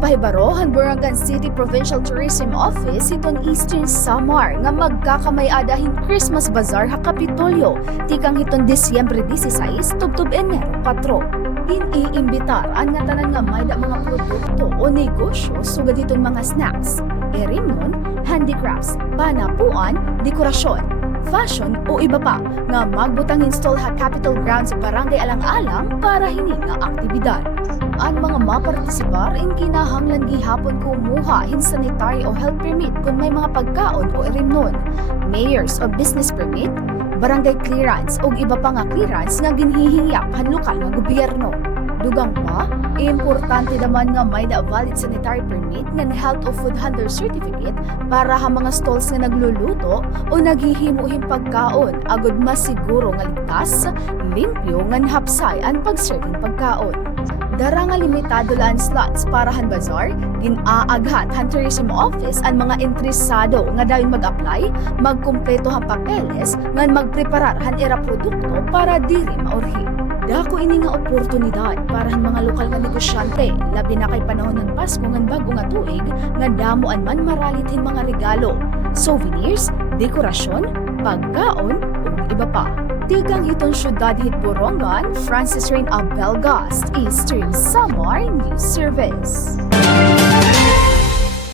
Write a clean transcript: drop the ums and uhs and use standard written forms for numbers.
Gipahibaro han Borongan City Provincial Tourism Office iton Eastern Samar nga magkakamay-adahin Christmas Bazaar ha Kapitolyo tikang hiton Disyembre 16 tubtub Enero 4. Iniimbitar ang nga tanan nga may da mga produkto o negosyo sugad hiton mga snacks, erimnon, handicrafts, panapuan, dekorasyon, fashion o iba pa nga magbutang install ha Capitol Grounds Barangay Alang-alang para hini nga aktibidad. Ang mga mapartisipar in kinahanglan gihapon kumuha in sanitary o health permit kung may mga pagkaon o erimnon, mayors o business permit, barangay clearance o iba pa nga clearance nga ginhihiyap han lokal nga gobyerno. Dugang pa, importante naman nga may na valid sanitary permit ng Health of Food Handler Certificate para ha mga stalls nga nagluluto o naghihimo-him pagkaon agud masiguro nga ligtas, limpyo nga hapsay ang pag-serving pagkaon. Dara nga limitado lang slots para han bazaar, ginaaghat han tourism office ang mga interesado nga dayon mag-apply, magkumpleto han papeles, nga magpreparar han era produkto para diri maurhi. Dako ini nga oportunidad para han mga lokal nga negosyante, labi na kay panahon ng Pasko nga bago nga tuig, nga damuan man maralit hin mga regalo, souvenirs, dekorasyon, pagkaon ug iba pa. Tigang hiton syudad hit Borongan, Francis Rain Abelgast, Eastern Samar News Service.